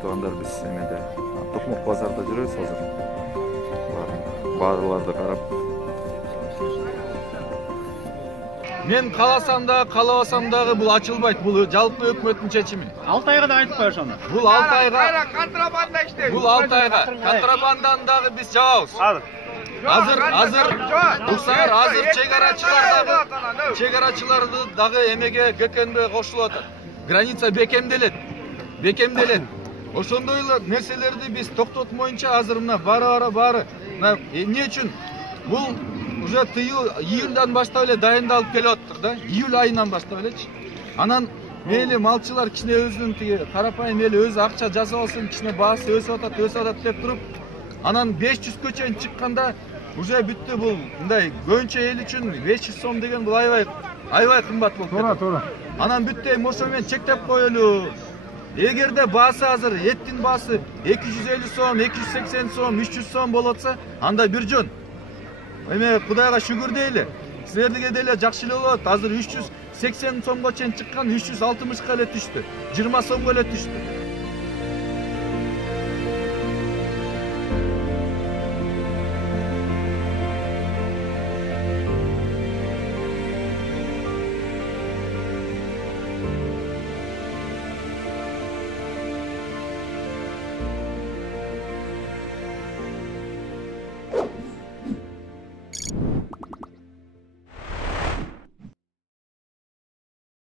туугандар, биз эмеде Токмок базарда жүрөбүз азыр. Баарларды карап. Мен кааласам да, каалабасам дагы бул ачылбайт. Бул жалпы өкмөттүн чечими. 6 айга да айтып коюш аны. Бул 6 айга контрабанда иштейт. Бул 6 айга контрабанданы дагы биз жабабыз. Азыр уксаңар, азыр чегарачыларды дагы эмеге ГКНБ кошулуп атат. Граница бекемделет. Ошондой эле нерселерди биз токтотмоюнча азыр мына баары эмне үчүн бул уже июльдан баштап эле дайындалып келип атыптыр да. Июль айынан баштап элечи. Анан мейли малчылар кичине өзүнүн тиги карапайым мейли өзү акча жасап алсын, кичине баасы өсүп атат деп туруп, анан 500 чейин чыкканда уже бүттү бул мындай көбүнчө эл үчүн 500 сом деген бул аябай кымбат болуп кетти. Туура. Анан бүттү ошо менен чектеп коелу. Эгерде баасы азыр эттин баасы 250 сом, 280 сом, 300 сом болот атса, анда бир жөн. Эме Кудайга шүгүр дейли. Силерге деле жакшы эле болот. Азыр 380 сомго чейин чыккан 360ка эле түштү. 20 сомго эле түштү.